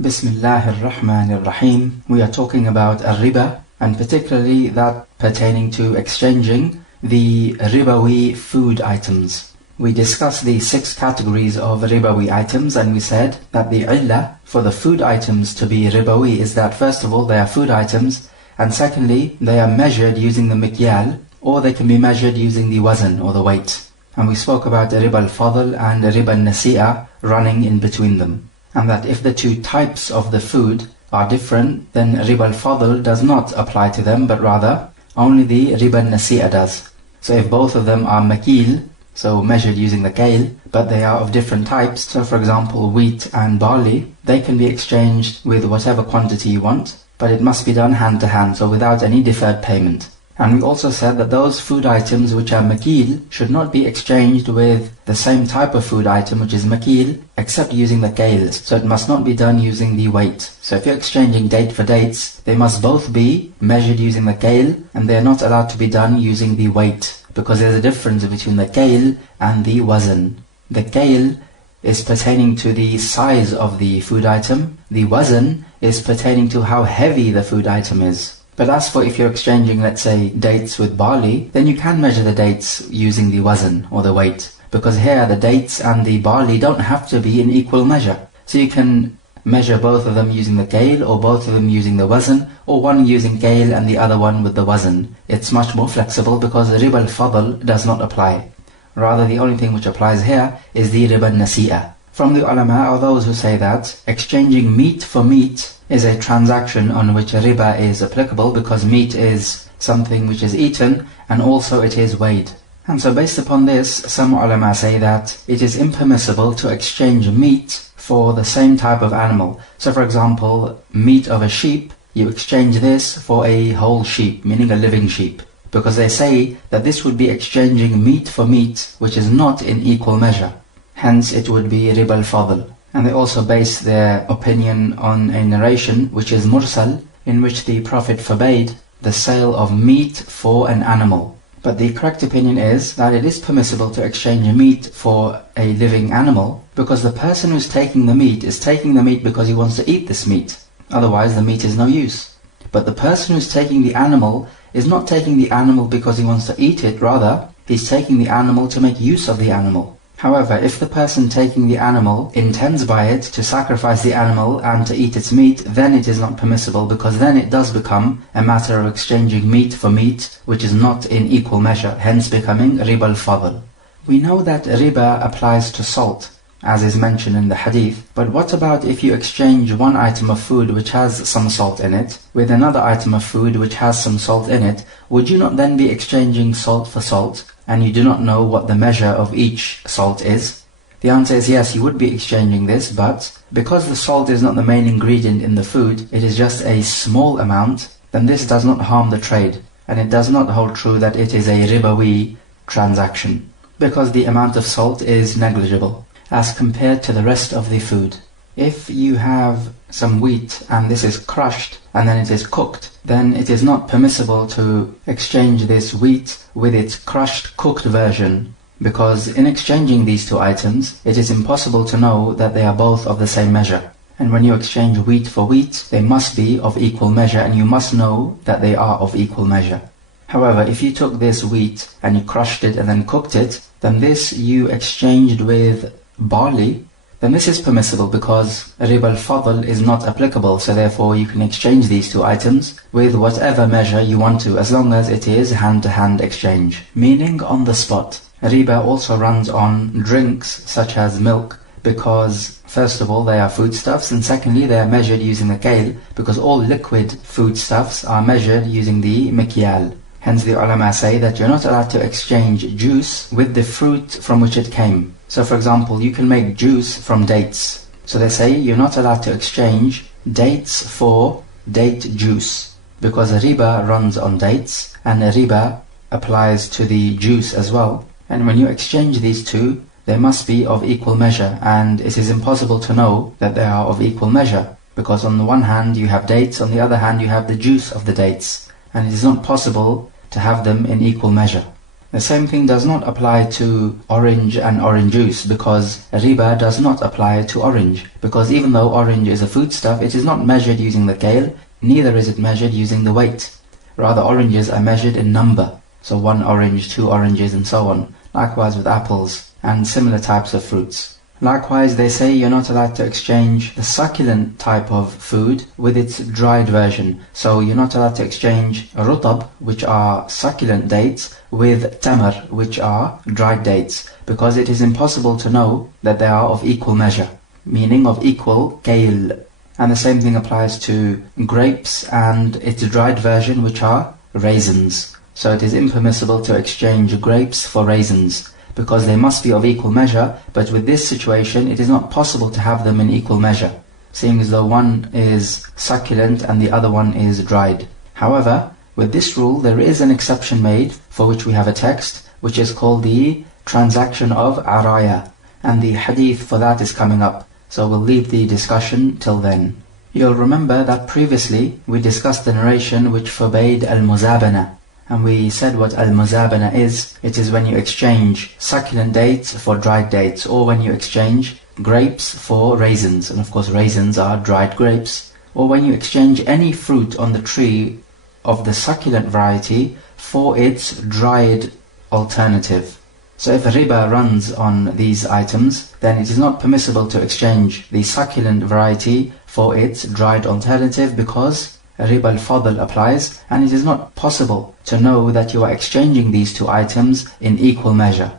Bismillahir Rahmanir Rahim. We are talking about riba, and particularly that pertaining to exchanging the Ribawi food items. We discussed the 6 categories of Ribawi items, and we said that the illah for the food items to be Ribawi is that first of all they are food items, and secondly they are measured using the mikyal, or they can be measured using the wazn or the weight. And we spoke about riba al-fadl and riba al-nasi'a running in between them, and that if the 2 types of the food are different, then riba al-fadl does not apply to them, but rather only the riba al-nasi'a does. So if both of them are makil, so measured using the kale, but they are of different types, so for example wheat and barley, they can be exchanged with whatever quantity you want, but it must be done hand to hand, so without any deferred payment. And we also said that those food items which are makil should not be exchanged with the same type of food item which is makil, except using the kales. So it must not be done using the weight. So if you're exchanging date for dates, they must both be measured using the kale, and they are not allowed to be done using the weight, because there's a difference between the kale and the wazn. The kale is pertaining to the size of the food item. The wazn is pertaining to how heavy the food item is. But as for if you're exchanging, let's say, dates with barley, then you can measure the dates using the wazn or the weight, because here the dates and the barley don't have to be in equal measure. So you can measure both of them using the kale, or both of them using the wazn, or one using kale and the other one with the wazn. It's much more flexible because the riba al-fadl does not apply. Rather, the only thing which applies here is the riba al-nasi'a. From the ulama are those who say that exchanging meat for meat is a transaction on which riba is applicable, because meat is something which is eaten and also it is weighed. And so based upon this, some ulama say that it is impermissible to exchange meat for the same type of animal. So for example, meat of a sheep, you exchange this for a whole sheep, meaning a living sheep, because they say that this would be exchanging meat for meat which is not in equal measure. Hence it would be riba al-fadl. And they also base their opinion on a narration which is mursal, in which the Prophet forbade the sale of meat for an animal. But the correct opinion is that it is permissible to exchange meat for a living animal, because the person who's taking the meat is taking the meat because he wants to eat this meat. Otherwise the meat is no use. But the person who's taking the animal is not taking the animal because he wants to eat it, rather he's taking the animal to make use of the animal. However, if the person taking the animal intends by it to sacrifice the animal and to eat its meat, then it is not permissible, because then it does become a matter of exchanging meat for meat which is not in equal measure, hence becoming riba al-fadl. We know that riba applies to salt, as is mentioned in the hadith, but what about if you exchange one item of food which has some salt in it with another item of food which has some salt in it? Would you not then be exchanging salt for salt, and you do not know what the measure of each salt is? The answer is yes, you would be exchanging this, but because the salt is not the main ingredient in the food, it is just a small amount, then this does not harm the trade, and it does not hold true that it is a ribawi transaction, because the amount of salt is negligible as compared to the rest of the food. If you have some wheat and this is crushed and then it is cooked, then it is not permissible to exchange this wheat with its crushed cooked version, because in exchanging these 2 items, it is impossible to know that they are both of the same measure. And when you exchange wheat for wheat, they must be of equal measure, and you must know that they are of equal measure. However, if you took this wheat and you crushed it and then cooked it, then this you exchanged with barley, then this is permissible, because riba al-fadl is not applicable, so therefore you can exchange these 2 items with whatever measure you want to, as long as it is hand-to-hand exchange, meaning on the spot. Riba also runs on drinks such as milk, because first of all they are foodstuffs, and secondly they are measured using the kale, because all liquid foodstuffs are measured using the mikyal. Hence the ulama say that you're not allowed to exchange juice with the fruit from which it came. So for example, you can make juice from dates. So they say you're not allowed to exchange dates for date juice, because a riba runs on dates, and a riba applies to the juice as well. And when you exchange these 2, they must be of equal measure, and it is impossible to know that they are of equal measure, because on the one hand you have dates, on the other hand you have the juice of the dates, and it is not possible to have them in equal measure. The same thing does not apply to orange and orange juice, because riba does not apply to orange, because even though orange is a foodstuff, it is not measured using the kale, neither is it measured using the weight. Rather, oranges are measured in number, so 1 orange, 2 oranges, and so on. Likewise with apples and similar types of fruits. Likewise, they say you're not allowed to exchange the succulent type of food with its dried version. So you're not allowed to exchange rutab, which are succulent dates, with tamar, which are dried dates, because it is impossible to know that they are of equal measure, meaning of equal kale. And the same thing applies to grapes and its dried version, which are raisins. So it is impermissible to exchange grapes for raisins, because they must be of equal measure, but with this situation it is not possible to have them in equal measure, seeing as though one is succulent and the other one is dried. However, with this rule there is an exception made, for which we have a text, which is called the transaction of araya, and the hadith for that is coming up, so we'll leave the discussion till then. You'll remember that previously we discussed the narration which forbade al-muzabana, and we said what al-muzabana is. It is when you exchange succulent dates for dried dates, or when you exchange grapes for raisins, and of course raisins are dried grapes, or when you exchange any fruit on the tree of the succulent variety for its dried alternative. So if a riba runs on these items, then it is not permissible to exchange the succulent variety for its dried alternative, because riba al-fadl applies, and it is not possible to know that you are exchanging these two items in equal measure.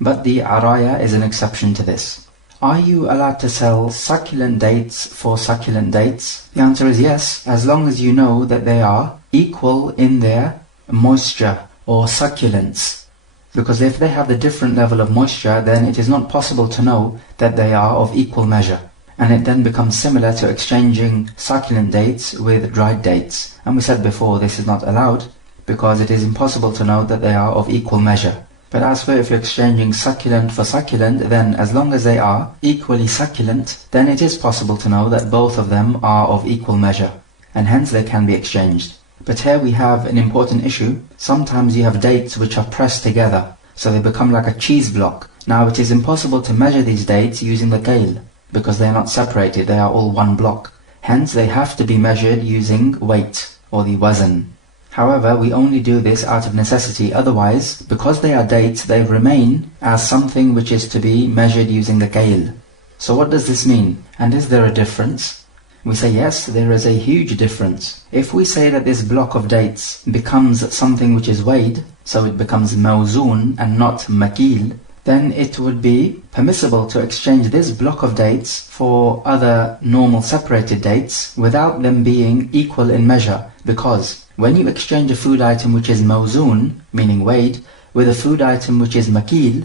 But the araya is an exception to this. Are you allowed to sell succulent dates for succulent dates? The answer is yes, as long as you know that they are equal in their moisture or succulence. Because if they have the different level of moisture, then it is not possible to know that they are of equal measure. And it then becomes similar to exchanging succulent dates with dried dates. And we said before this is not allowed, because it is impossible to know that they are of equal measure. But as for if you're exchanging succulent for succulent, then as long as they are equally succulent, then it is possible to know that both of them are of equal measure, and hence they can be exchanged. But here we have an important issue. Sometimes you have dates which are pressed together, so they become like a cheese block. Now it is impossible to measure these dates using the kale, because they are not separated, they are all one block. Hence they have to be measured using weight, or the wazn. However, we only do this out of necessity, otherwise, because they are dates, they remain as something which is to be measured using the kale. So what does this mean? And is there a difference? We say yes, there is a huge difference. If we say that this block of dates becomes something which is weighed, so it becomes mawzoon and not makil, then it would be permissible to exchange this block of dates for other normal separated dates without them being equal in measure, because when you exchange a food item which is mawzoon, meaning weighed, with a food item which is makil,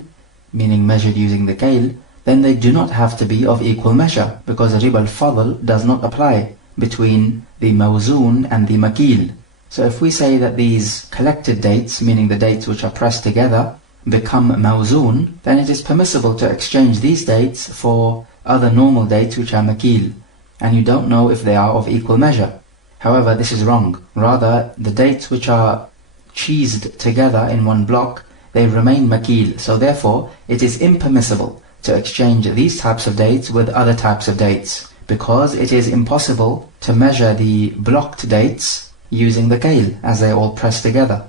meaning measured using the kale, then they do not have to be of equal measure, because riba al-fadl does not apply between the mawzoon and the makil. So if we say that these collected dates, meaning the dates which are pressed together, become mawzoon, then it is permissible to exchange these dates for other normal dates which are makil, and you don't know if they are of equal measure. However, this is wrong. Rather, the dates which are cheesed together in one block, they remain makil, so therefore it is impermissible to exchange these types of dates with other types of dates, because it is impossible to measure the blocked dates using the kale, as they all press together.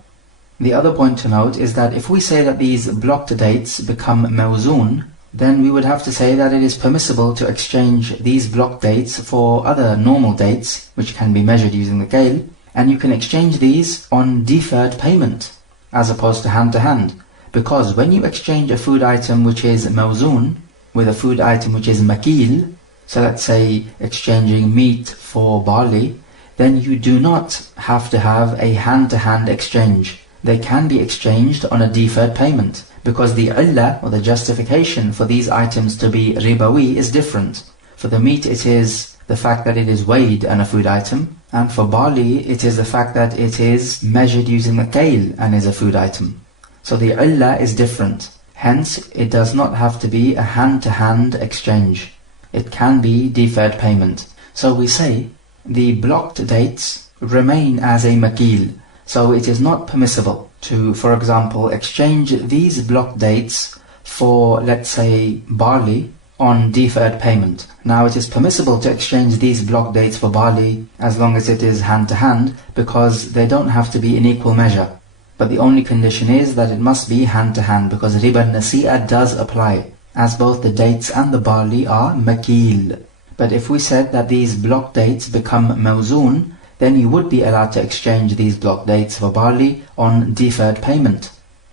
The other point to note is that if we say that these blocked dates become mawzoon, then we would have to say that it is permissible to exchange these blocked dates for other normal dates, which can be measured using the kale, and you can exchange these on deferred payment, as opposed to hand, because when you exchange a food item which is mawzoon with a food item which is makil, so let's say exchanging meat for barley, then you do not have to have a hand-to-hand exchange. They can be exchanged on a deferred payment, because the illah, or the justification for these items to be ribawi, is different. For the meat it is the fact that it is weighed and a food item, and for barley it is the fact that it is measured using the kale and is a food item. So the illah is different, hence it does not have to be a hand-to-hand exchange. It can be deferred payment. So we say the blocked dates remain as a makil, so it is not permissible to, for example, exchange these block dates for, let's say, barley on deferred payment. Now it is permissible to exchange these block dates for barley as long as it is hand to hand, because they don't have to be in equal measure. But the only condition is that it must be hand to hand, because riba nasi'a does apply, as both the dates and the barley are makil. But if we said that these block dates become mawzoon, then you would be allowed to exchange these block dates for barley on deferred payment.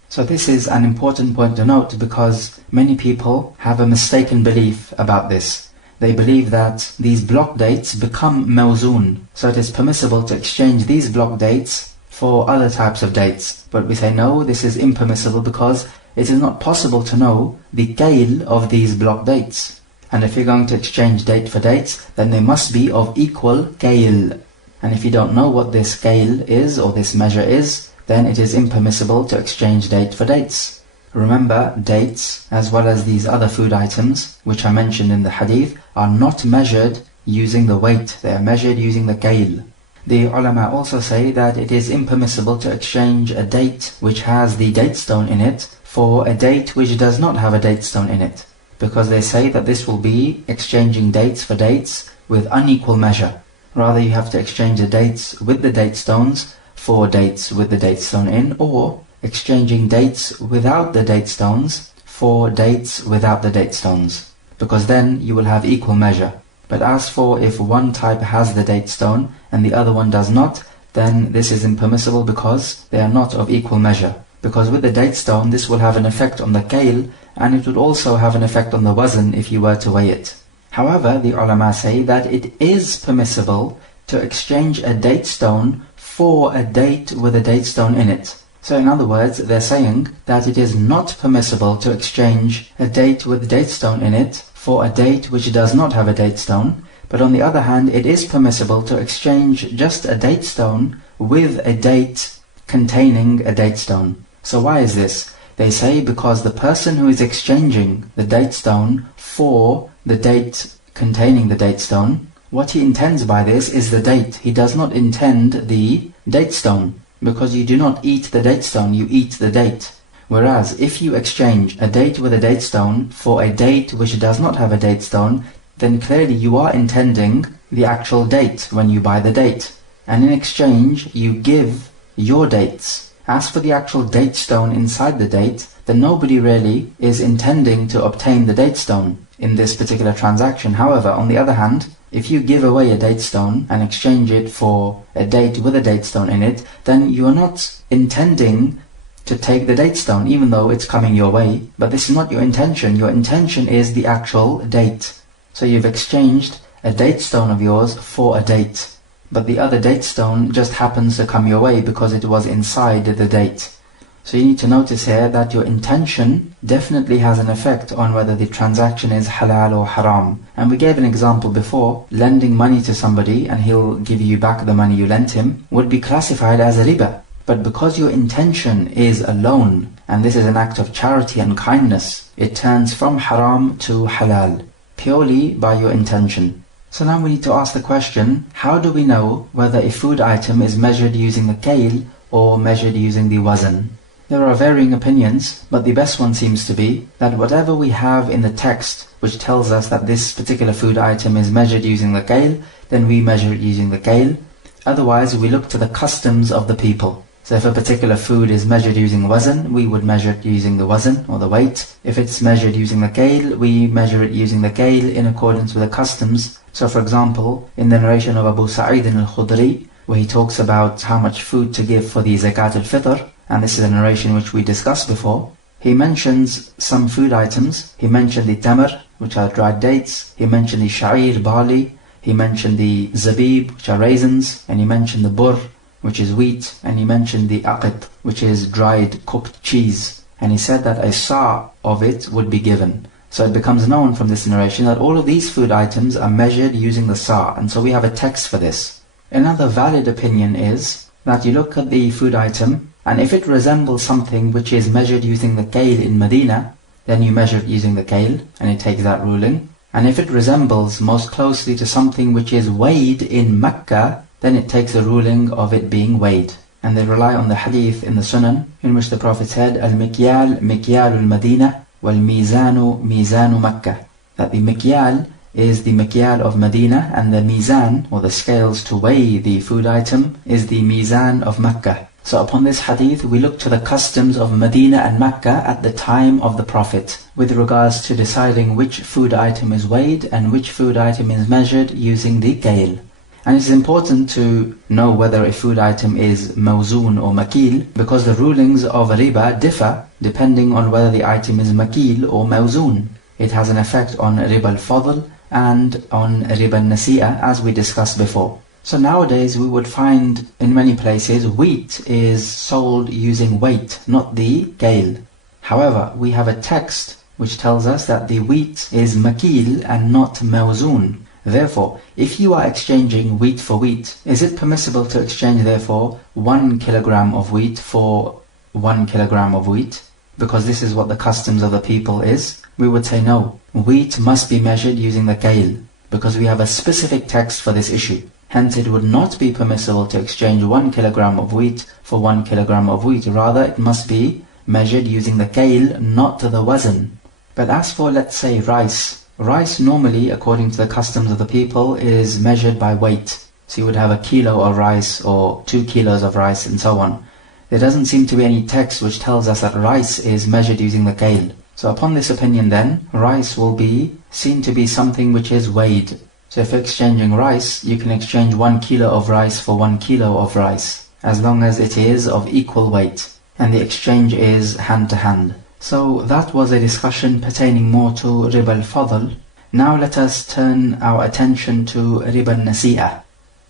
So this is an important point to note, because many people have a mistaken belief about this. They believe that these block dates become mawzoon, so it is permissible to exchange these block dates for other types of dates. But we say no, this is impermissible, because it is not possible to know the kayl of these block dates. And if you're going to exchange date for dates, then they must be of equal kayl. And if you don't know what this kayl is, or this measure is, then it is impermissible to exchange date for dates. Remember, dates, as well as these other food items, which are mentioned in the hadith, are not measured using the weight, they are measured using the kayl. The ulama also say that it is impermissible to exchange a date which has the date stone in it for a date which does not have a date stone in it, because they say that this will be exchanging dates for dates with unequal measure. Rather, you have to exchange the dates with the date stones for dates with the date stone in, or exchanging dates without the date stones for dates without the date stones, because then you will have equal measure. But as for if one type has the date stone and the other one does not, then this is impermissible, because they are not of equal measure. Because with the date stone, this will have an effect on the kayl, and it would also have an effect on the wazn if you were to weigh it. However, the ulama say that it is permissible to exchange a date stone for a date with a date stone in it. So in other words, they're saying that it is not permissible to exchange a date with date stone in it for a date which does not have a date stone, but on the other hand, it is permissible to exchange just a date stone with a date containing a date stone. So why is this? They say because the person who is exchanging the date stone for the date containing the date stone, what he intends by this is the date. He does not intend the date stone, because you do not eat the date stone, you eat the date. Whereas if you exchange a date with a date stone for a date which does not have a date stone, then clearly you are intending the actual date when you buy the date. And in exchange, you give your dates. As for the actual date stone inside the date, then nobody really is intending to obtain the date stone in this particular transaction. However, on the other hand, if you give away a date stone and exchange it for a date with a date stone in it, then you are not intending to take the date stone, even though it's coming your way. But this is not your intention. Your intention is the actual date. So you've exchanged a date stone of yours for a date, but the other date stone just happens to come your way because it was inside the date. So you need to notice here that your intention definitely has an effect on whether the transaction is halal or haram. And we gave an example before. Lending money to somebody and he'll give you back the money you lent him would be classified as a riba. But because your intention is a loan, and this is an act of charity and kindness, it turns from haram to halal, purely by your intention. So now we need to ask the question, how do we know whether a food item is measured using the kayl or measured using the wazn? There are varying opinions, but the best one seems to be that whatever we have in the text which tells us that this particular food item is measured using the kayl, then we measure it using the kayl. Otherwise, we look to the customs of the people. So if a particular food is measured using wazn, we would measure it using the wazn, or the weight. If it's measured using the kayl, we measure it using the kayl in accordance with the customs. So for example, in the narration of Abu Sa'id al-Khudri, where he talks about how much food to give for the zakat al-fitr, and this is a narration which we discussed before, he mentions some food items. He mentioned the tamar, which are dried dates. He mentioned the sha'ir, barley. He mentioned the zabib, which are raisins. And he mentioned the burr, which is wheat. And he mentioned the aqid, which is dried cooked cheese. And he said that a sa' of it would be given. So it becomes known from this narration that all of these food items are measured using the sa'. And so we have a text for this. Another valid opinion is that you look at the food item, and if it resembles something which is measured using the kayl in Medina, then you measure it using the kayl, and it takes that ruling. And if it resembles most closely to something which is weighed in Mecca, then it takes a ruling of it being weighed. and they rely on the hadith in the Sunan in which the Prophet said, Al-Mikyal Mikyalul Madina wal-Mizanu Mizanu Makkah, that the Mikyal is the Mikyal of Medina and the Mizan, or the scales to weigh the food item, is the Mizan of Makkah. So upon this hadith we look to the customs of Medina and Makkah at the time of the Prophet with regards to deciding which food item is weighed and which food item is measured using the scale. And it is important to know whether a food item is mawzoon or makil, because the rulings of riba differ depending on whether the item is makil or mawzoon. It has an effect on riba al-fadl and on riba al-nasi'a, as we discussed before. So nowadays we would find in many places wheat is sold using weight, not the scale. However, we have a text which tells us that the wheat is makil and not mawzoon. Therefore, if you are exchanging wheat for wheat, is it permissible to exchange therefore 1 kilogram of wheat for 1 kilogram of wheat? Because this is what the customs of the people is. We would say no. Wheat must be measured using the kail, because we have a specific text for this issue. Hence it would not be permissible to exchange 1 kilogram of wheat for 1 kilogram of wheat. Rather, it must be measured using the kail, not the wazn. But as for, let's say, rice normally, according to the customs of the people, is measured by weight. So you would have a kilo of rice or 2 kilos of rice and so on. There doesn't seem to be any text which tells us that rice is measured using the kail. So upon this opinion then, rice will be seen to be something which is weighed. So if you're exchanging rice, you can exchange 1 kilo of rice for 1 kilo of rice, as long as it is of equal weight, and the exchange is hand to hand. So that was a discussion pertaining more to riba al-fadl. Now let us turn our attention to riba al-nasi'a.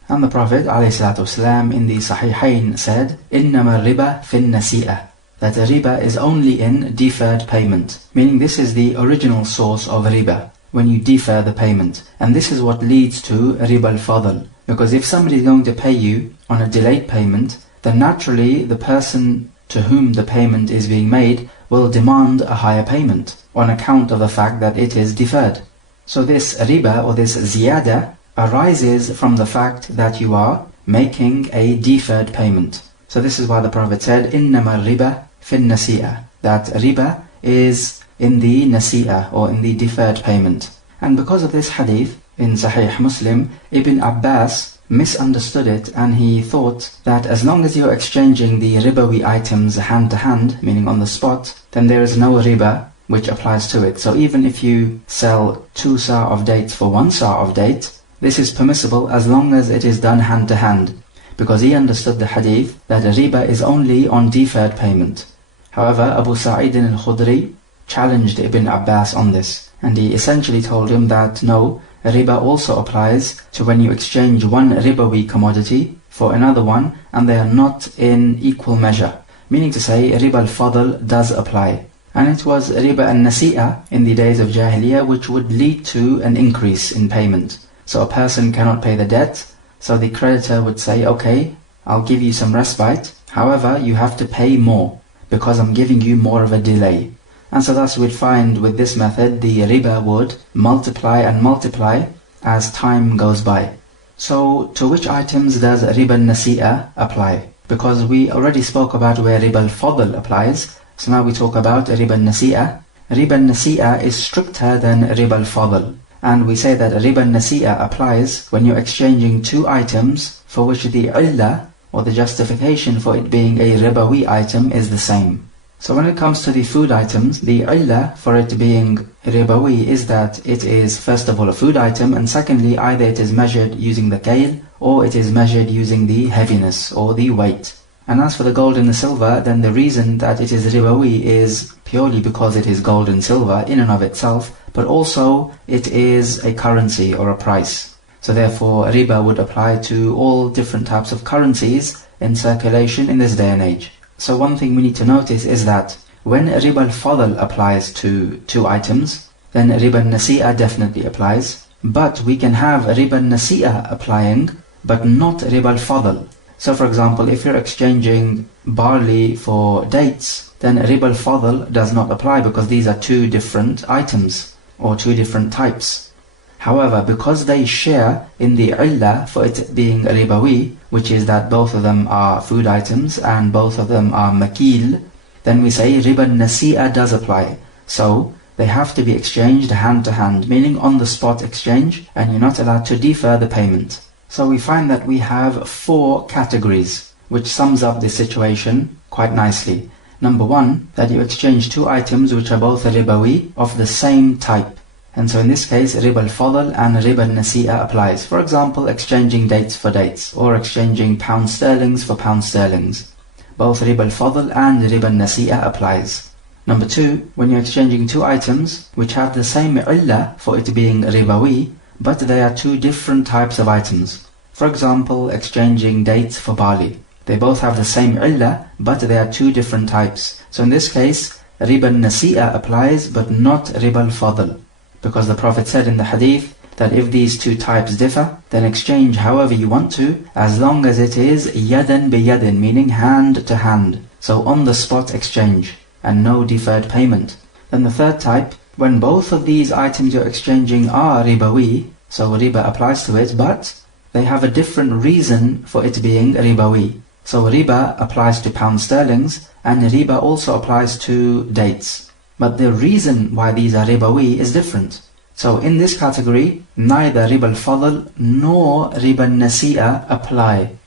And the Prophet ﷺ in the Sahihain said, إِنَّمَا الرِّبَى فِي النَّسِيئَةِ, that riba is only in deferred payment, meaning this is the original source of riba, when you defer the payment. And this is what leads to riba al-fadl, because if somebody is going to pay you on a delayed payment, then naturally the person to whom the payment is being made will demand a higher payment on account of the fact that it is deferred. So this riba or this ziyada arises from the fact that you are making a deferred payment. So this is why the Prophet said, إِنَّمَا الرِّبَى فِي النَّسِيئَةِ, that riba is in the nasi'ah or in the deferred payment. And because of this hadith in Sahih Muslim, Ibn Abbas misunderstood it, and he thought that as long as you're exchanging the ribawi items hand to hand, meaning on the spot, then there is no riba which applies to it. So even if you sell 2 sa' of dates for 1 sa' of date, this is permissible as long as it is done hand to hand, because he understood the hadith that riba is only on deferred payment. However, Abu Sa'id al-Khudri challenged Ibn Abbas on this, and he essentially told him that no, riba also applies to when you exchange one ribawi commodity for another one and they are not in equal measure. Meaning to say, riba al-fadl does apply. And it was riba al-nasi'a in the days of Jahiliyyah which would lead to an increase in payment. So a person cannot pay the debt, so the creditor would say, okay, I'll give you some respite, however you have to pay more, because I'm giving you more of a delay. And so thus we'd find with this method the riba would multiply and multiply as time goes by. So to which items does riba al-nasi'a apply? Because we already spoke about where riba al-fadl applies, so now we talk about riba al-nasi'a. Riba al-nasi'a is stricter than riba al-fadl. And we say that riba al-nasi'a applies when you're exchanging 2 items for which the illah, or the justification for it being a ribawi item, is the same. So when it comes to the food items, the illah for it being ribawi is that it is first of all a food item, and secondly either it is measured using the kail or it is measured using the heaviness or the weight. And as for the gold and the silver, then the reason that it is ribawi is purely because it is gold and silver in and of itself, but also it is a currency or a price. So therefore riba would apply to all different types of currencies in circulation in this day and age. So one thing we need to notice is that when riba al-fadl applies to 2 items, then riba al-nasi'a definitely applies. But we can have riba al-nasi'a applying, but not riba al-fadl. So for example, if you're exchanging barley for dates, then riba al-fadl does not apply, because these are 2 different items or 2 different types. However, because they share in the illah for it being ribawi, which is that both of them are food items and both of them are makil, then we say riba nasi'a does apply. So they have to be exchanged hand to hand, meaning on the spot exchange, and you're not allowed to defer the payment. So we find that we have 4 categories, which sums up the situation quite nicely. Number 1, that you exchange 2 items which are both ribawi of the same type. And so in this case, riba al-fadl and riba al-nasi'a applies. For example, exchanging dates for dates, or exchanging pound sterlings for pound sterlings. Both riba al-fadl and riba al-nasi'a applies. Number 2, when you're exchanging 2 items which have the same illah for it being ribawi, but they are 2 different types of items. For example, exchanging dates for barley. They both have the same illah, but they are 2 different types. So in this case, riba al-nasi'a applies, but not riba al-fadl. Because the Prophet said in the hadith that if these 2 types differ, then exchange however you want to, as long as it is yadan bi yadin, meaning hand to hand. So on the spot exchange, and no deferred payment. Then the 3rd type, when both of these items you're exchanging are ribawi, so riba applies to it, but they have a different reason for it being ribawi. So riba applies to pound sterlings, and riba also applies to dates. But the reason why these are ribawi is different. So in this category, neither riba al-fadl nor riba al-nasi'a apply.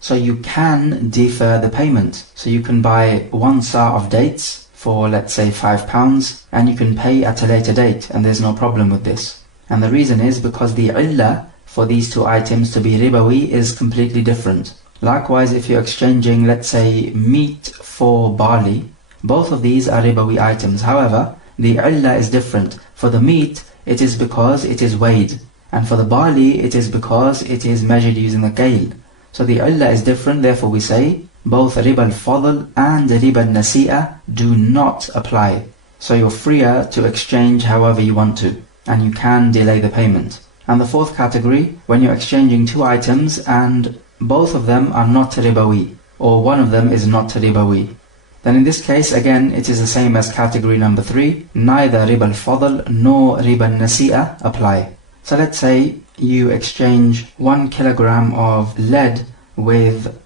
So you can defer the payment. So you can buy 1 sa of dates for, let's say, £5, and you can pay at a later date, and there's no problem with this. And the reason is because the illah for these 2 items to be ribawi is completely different. Likewise, if you're exchanging, let's say, meat for barley, both of these are ribawi items. However, the illah is different. For the meat, it is because it is weighed. And for the barley, it is because it is measured using the kale. So the illah is different, therefore we say, both riba al-fadl and riba al-nasi'a do not apply. So you're freer to exchange however you want to, and you can delay the payment. And the 4th category, when you're exchanging 2 items and both of them are not ribawi, or one of them is not ribawi, then in this case, again, it is the same as category number 3. Neither riba al-fadl nor riba al-nasi'a apply. So let's say you exchange 1 kilogram of lead with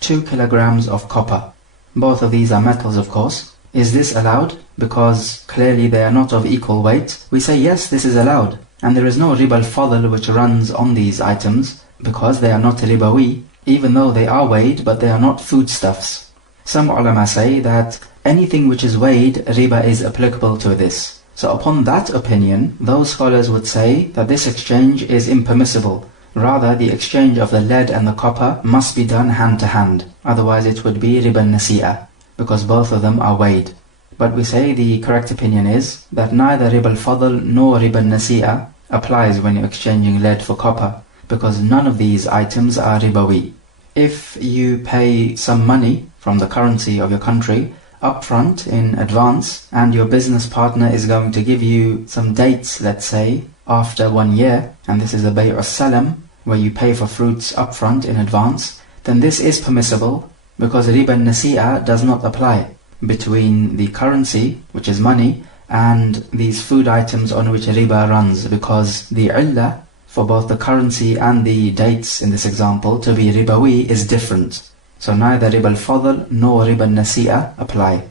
2 kilograms of copper. Both of these are metals, of course. Is this allowed? Because clearly they are not of equal weight. We say yes, this is allowed. And there is no riba al-fadl which runs on these items, because they are not ribawi, even though they are weighed, but they are not foodstuffs. Some ulama say that anything which is weighed, riba is applicable to this. So upon that opinion, those scholars would say that this exchange is impermissible. Rather, the exchange of the lead and the copper must be done hand to hand. Otherwise it would be riba al-nasi'a, because both of them are weighed. But we say the correct opinion is that neither riba al-fadl nor riba al-nasi'a applies when you're exchanging lead for copper, because none of these items are ribawi. If you pay some money from the currency of your country upfront in advance, and your business partner is going to give you some dates, let's say, after 1 year, and this is a bay' as-salam, where you pay for fruits upfront in advance, then this is permissible, because riba al-nasi'a does not apply between the currency, which is money, and these food items on which riba runs, because the illah for both the currency and the dates in this example to be ribawi is different. So neither riba al-fadl nor riba al-nasi'a apply.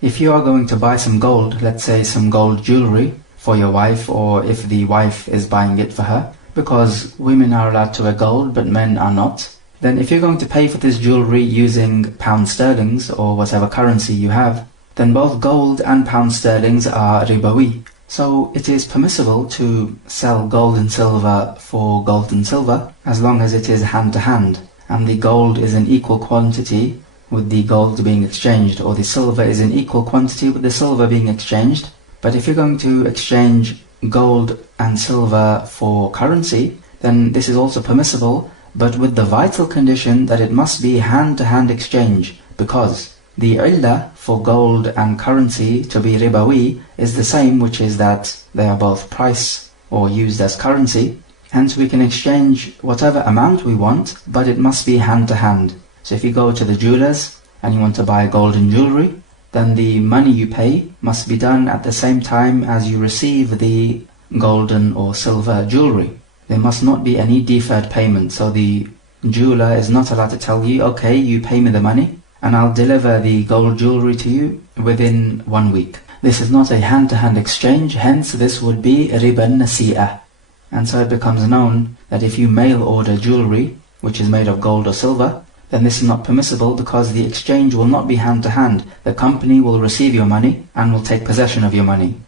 If you are going to buy some gold, let's say some gold jewelry for your wife, or if the wife is buying it for her, because women are allowed to wear gold but men are not, then if you're going to pay for this jewelry using pound sterlings or whatever currency you have, then both gold and pound sterlings are ribawi. So it is permissible to sell gold and silver for gold and silver, as long as it is hand to hand, and the gold is in equal quantity with the gold being exchanged, or the silver is in equal quantity with the silver being exchanged. But if you're going to exchange gold and silver for currency, then this is also permissible, but with the vital condition that it must be hand-to-hand exchange, because the illah for gold and currency to be ribawi is the same, which is that they are both price or used as currency. Hence we can exchange whatever amount we want, but it must be hand to hand. So if you go to the jewelers and you want to buy golden jewelry, then the money you pay must be done at the same time as you receive the golden or silver jewelry. There must not be any deferred payment. So the jeweler is not allowed to tell you, okay, you pay me the money and I'll deliver the gold jewelry to you within 1 week. This is not a hand-to-hand exchange, hence this would be riba nasi'ah. And so it becomes known that if you mail order jewelry, which is made of gold or silver, then this is not permissible because the exchange will not be hand-to-hand. The company will receive your money and will take possession of your money.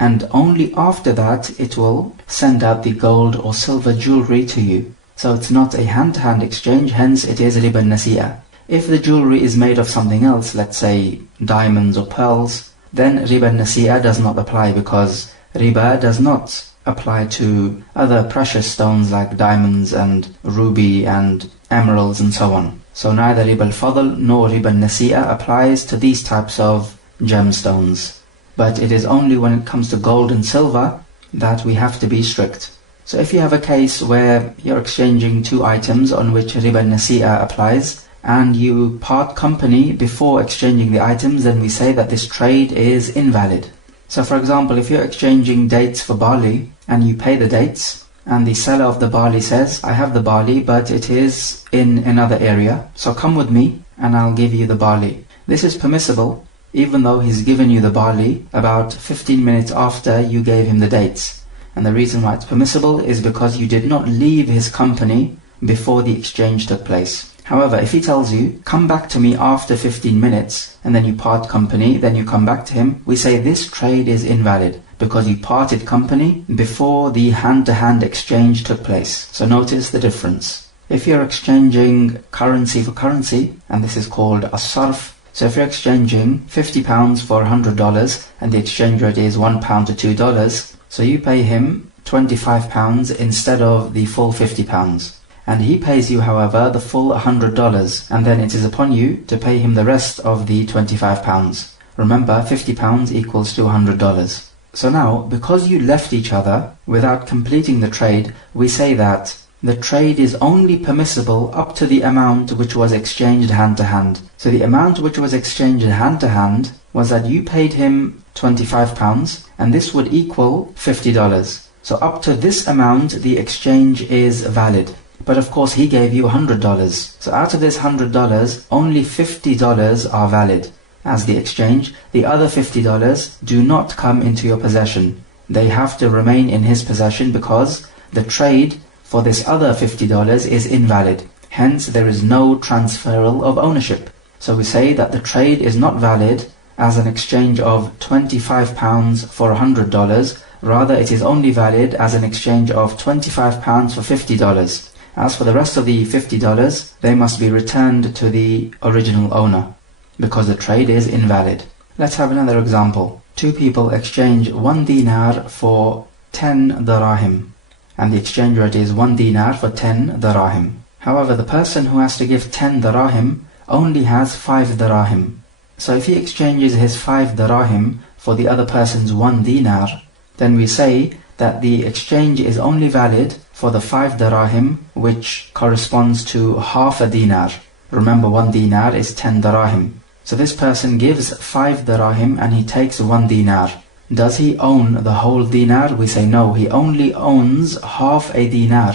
And only after that it will send out the gold or silver jewelry to you. So it's not a hand-to-hand exchange, hence it is riba nasi'ah. If the jewelry is made of something else, let's say diamonds or pearls, then riba nasi'ah does not apply because riba does not apply to other precious stones like diamonds and ruby and emeralds and so on. So neither riba al-fadl nor riba nasi'ah applies to these types of gemstones. But it is only when it comes to gold and silver that we have to be strict. So if you have a case where you're exchanging two items on which riba nasi'ah applies, and you part company before exchanging the items, then we say that this trade is invalid. So for example, if you're exchanging dates for barley and you pay the dates, and the seller of the barley says, I have the barley but it is in another area, so come with me and I'll give you the barley. This is permissible even though he's given you the barley about 15 minutes after you gave him the dates. And the reason why it's permissible is because you did not leave his company before the exchange took place. However, if he tells you, come back to me after 15 minutes, and then you part company, then you come back to him, we say this trade is invalid because you parted company before the hand-to-hand exchange took place. So notice the difference. If you're exchanging currency for currency, and this is called as-sarf, so if you're exchanging £50 for $100 and the exchange rate is £1 to $2, so you pay him £25 instead of the full £50. And he pays you, however, the full $100, and then it is upon you to pay him the rest of the £25. Remember, £50 equals to $100. So now, because you left each other without completing the trade, we say that the trade is only permissible up to the amount which was exchanged hand-to-hand. So the amount which was exchanged hand-to-hand was that you paid him £25, and this would equal $50. So up to this amount, the exchange is valid. But of course he gave you $100. So out of this $100, only $50 are valid as the exchange. The other $50 do not come into your possession. They have to remain in his possession because the trade for this other $50 is invalid. Hence there is no transferal of ownership. So we say that the trade is not valid as an exchange of £25 for $100. Rather, it is only valid as an exchange of £25 for $50. As for the rest of the $50, they must be returned to the original owner because the trade is invalid. Let's have another example. Two people exchange 1 dinar for 10 dirahim, and the exchange rate is 1 dinar for 10 dirahim. However, the person who has to give 10 dirahim only has 5 dirahim. So if he exchanges his 5 dirahim for the other person's 1 dinar, then we say that the exchange is only valid for the 5 dirahim, which corresponds to half a dinar. Remember, 1 dinar is 10 dirahim. So this person gives 5 dirahim and he takes 1 dinar. Does he own the whole dinar? We say no, he only owns half a dinar.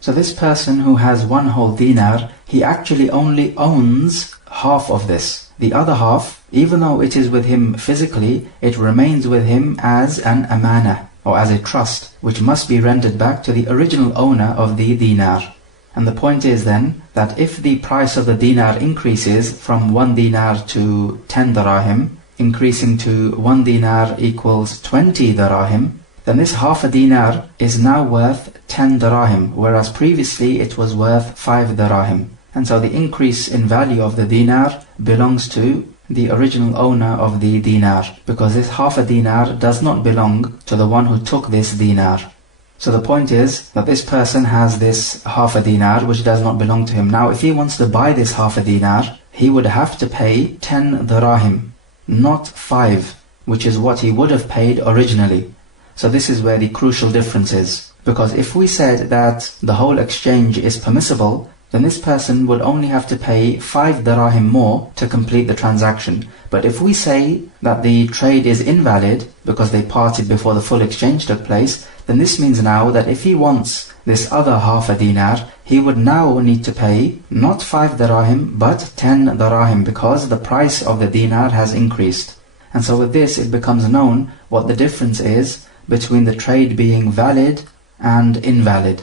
So this person who has 1 whole dinar, he actually only owns half of this. The other half, even though it is with him physically, it remains with him as an amana, or as a trust, which must be rendered back to the original owner of the dinar. And the point is then that if the price of the dinar increases from 1 dinar to 10 dirahim, increasing to 1 dinar equals 20 dirahim, then this half a dinar is now worth 10 dirahim, whereas previously it was worth 5 dirahim. And so the increase in value of the dinar belongs to the original owner of the dinar, because this half a dinar does not belong to the one who took this dinar. So the point is that this person has this half a dinar which does not belong to him. Now if he wants to buy this half a dinar, he would have to pay 10 dirahim, not 5, which is what he would have paid originally. So this is where the crucial difference is. Because if we said that the whole exchange is permissible, then this person would only have to pay 5 dirahim more to complete the transaction. But if we say that the trade is invalid because they parted before the full exchange took place, then this means now that if he wants this other half a dinar, he would now need to pay not 5 dirahim but 10 dirahim, because the price of the dinar has increased. And so with this it becomes known what the difference is between the trade being valid and invalid.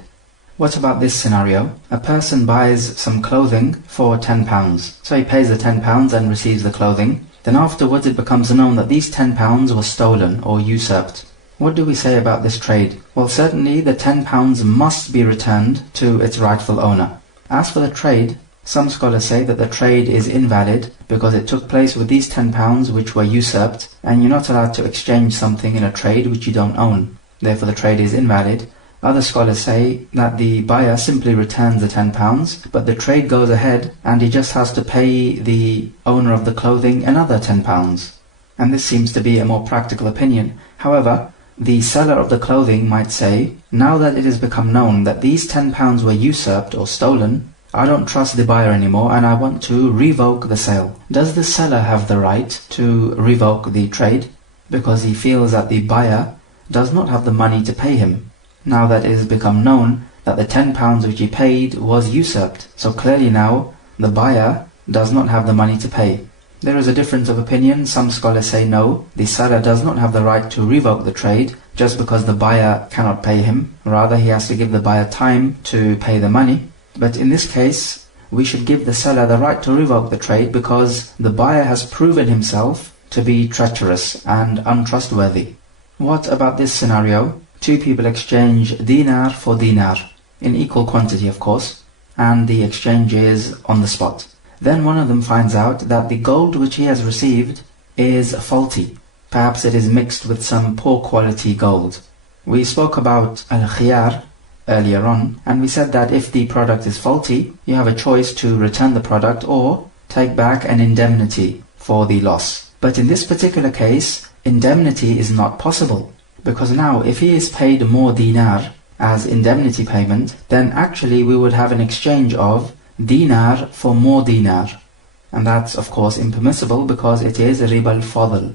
What about this scenario? A person buys some clothing for £10. So he pays the £10 and receives the clothing. Then afterwards it becomes known that these £10 were stolen or usurped. What do we say about this trade? Well, certainly the £10 must be returned to its rightful owner. As for the trade, some scholars say that the trade is invalid because it took place with these £10 which were usurped, and you're not allowed to exchange something in a trade which you don't own. Therefore the trade is invalid. Other scholars say that the buyer simply returns the £10, but the trade goes ahead and he just has to pay the owner of the clothing another £10. And this seems to be a more practical opinion. However, the seller of the clothing might say, now that it has become known that these £10 were usurped or stolen, I don't trust the buyer anymore and I want to revoke the sale. Does the seller have the right to revoke the trade because he feels that the buyer does not have the money to pay him, now that it has become known that the £10 which he paid was usurped? So clearly now the buyer does not have the money to pay. There is a difference of opinion. Some scholars say no, the seller does not have the right to revoke the trade just because the buyer cannot pay him. Rather, he has to give the buyer time to pay the money. But in this case, we should give the seller the right to revoke the trade because the buyer has proven himself to be treacherous and untrustworthy. What about this scenario? Two people exchange dinar for dinar, in equal quantity of course, and the exchange is on the spot. Then one of them finds out that the gold which he has received is faulty. Perhaps it is mixed with some poor quality gold. We spoke about al-khiyar earlier on, and we said that if the product is faulty, you have a choice to return the product or take back an indemnity for the loss. But in this particular case, indemnity is not possible. Because now, if he is paid more dinar as indemnity payment, then actually we would have an exchange of dinar for more dinar. And that's of course impermissible because it is riba al-fadl.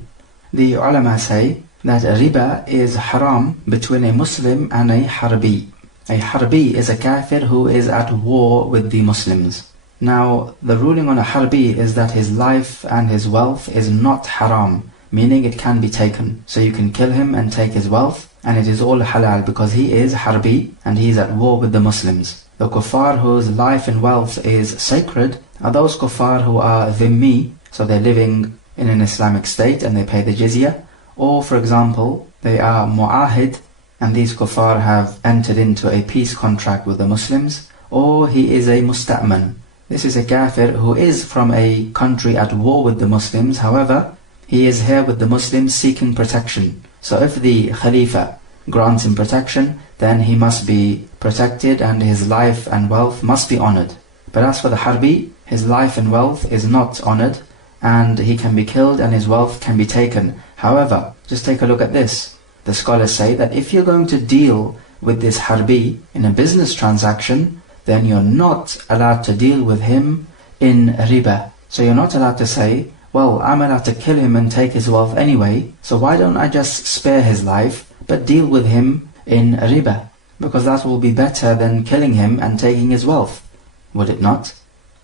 The ulama say that riba is haram between a Muslim and a harbi. A harbi is a kafir who is at war with the Muslims. Now, the ruling on a harbi is that his life and his wealth is not haram, meaning it can be taken. So you can kill him and take his wealth, and it is all halal because he is harbi and he is at war with the Muslims. The kuffar whose life and wealth is sacred are those kuffar who are dhimmi, so they're living in an Islamic state and they pay the jizya, or for example, they are mu'ahid and these kuffar have entered into a peace contract with the Muslims, or he is a musta'man. This is a kafir who is from a country at war with the Muslims, however, he is here with the Muslims seeking protection. So if the Khalifa grants him protection, then he must be protected and his life and wealth must be honored. But as for the harbi, his life and wealth is not honored and he can be killed and his wealth can be taken. However, just take a look at this. The scholars say that if you're going to deal with this harbi in a business transaction, then you're not allowed to deal with him in riba. So you're not allowed to say, well, I'm allowed to kill him and take his wealth anyway, so why don't I just spare his life, but deal with him in riba? Because that will be better than killing him and taking his wealth. Would it not?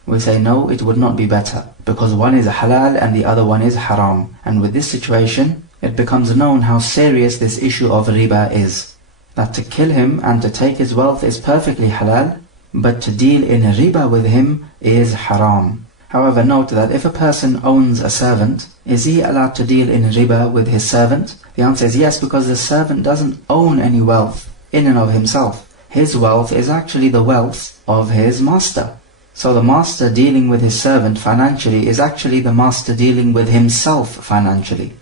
We say no, it would not be better, because one is halal and the other one is haram. And with this situation, it becomes known how serious this issue of riba is. That to kill him and to take his wealth is perfectly halal, but to deal in riba with him is haram. However, note that if a person owns a servant, is he allowed to deal in riba with his servant? The answer is yes, because the servant doesn't own any wealth in and of himself. His wealth is actually the wealth of his master. So the master dealing with his servant financially is actually the master dealing with himself financially.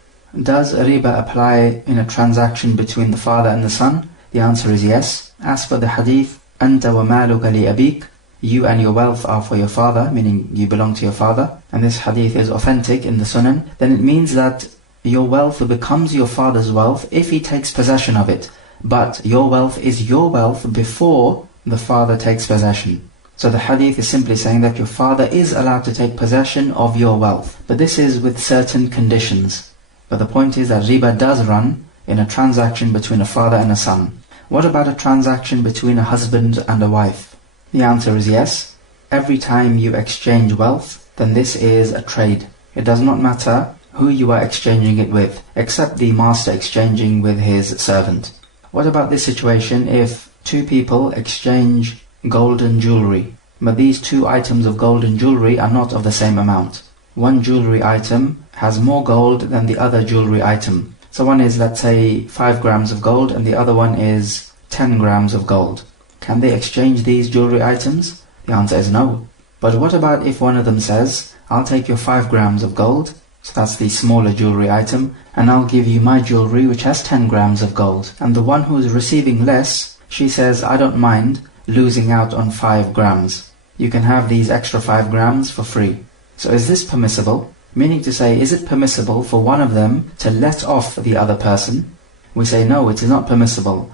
Does riba apply in a transaction between the father and the son? The answer is yes. As for the hadith, أَنْتَ وَمَالُكَ لِأَبِيكَ, you and your wealth are for your father, meaning you belong to your father, and this hadith is authentic in the Sunan, then it means that your wealth becomes your father's wealth if he takes possession of it. But your wealth is your wealth before the father takes possession. So the hadith is simply saying that your father is allowed to take possession of your wealth, but this is with certain conditions. But the point is that riba does run in a transaction between a father and a son. What about a transaction between a husband and a wife? The answer is yes. Every time you exchange wealth, then this is a trade. It does not matter who you are exchanging it with, except the master exchanging with his servant. What about this situation if two people exchange golden jewelry, but these two items of golden jewelry are not of the same amount? One jewelry item has more gold than the other jewelry item. So one is, let's say, 5 grams of gold and the other one is 10 grams of gold. Can they exchange these jewelry items? The answer is no. But what about if one of them says, I'll take your 5 grams of gold, so that's the smaller jewelry item, and I'll give you my jewelry which has 10 grams of gold. And the one who is receiving less, she says, I don't mind losing out on 5 grams. You can have these extra 5 grams for free. So is this permissible? Meaning to say, is it permissible for one of them to let off the other person? We say no, it is not permissible.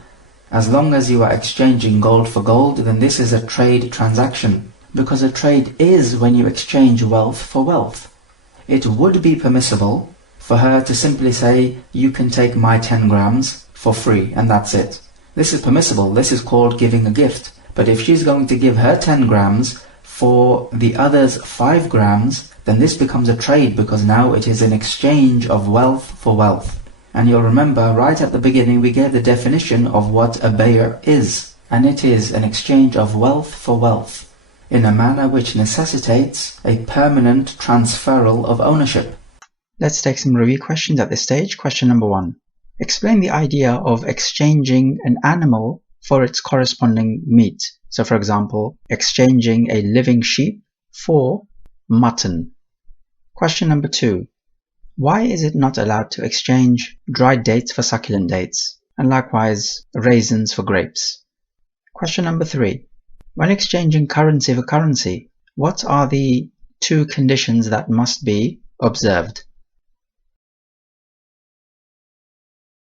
As long as you are exchanging gold for gold, then this is a trade transaction. Because a trade is when you exchange wealth for wealth. It would be permissible for her to simply say, you can take my 10 grams for free, and that's it. This is permissible, this is called giving a gift. But if she's going to give her 10 grams for the other's 5 grams, then this becomes a trade, because now it is an exchange of wealth for wealth. And you'll remember right at the beginning we gave the definition of what a bay' is, and it is an exchange of wealth for wealth, in a manner which necessitates a permanent transferal of ownership. Let's take some review questions at this stage. Question number 1. Explain the idea of exchanging an animal for its corresponding meat. So for example, exchanging a living sheep for mutton. Question number 2. Why is it not allowed to exchange dried dates for succulent dates, and likewise raisins for grapes? Question number 3. When exchanging currency for currency, what are the 2 conditions that must be observed?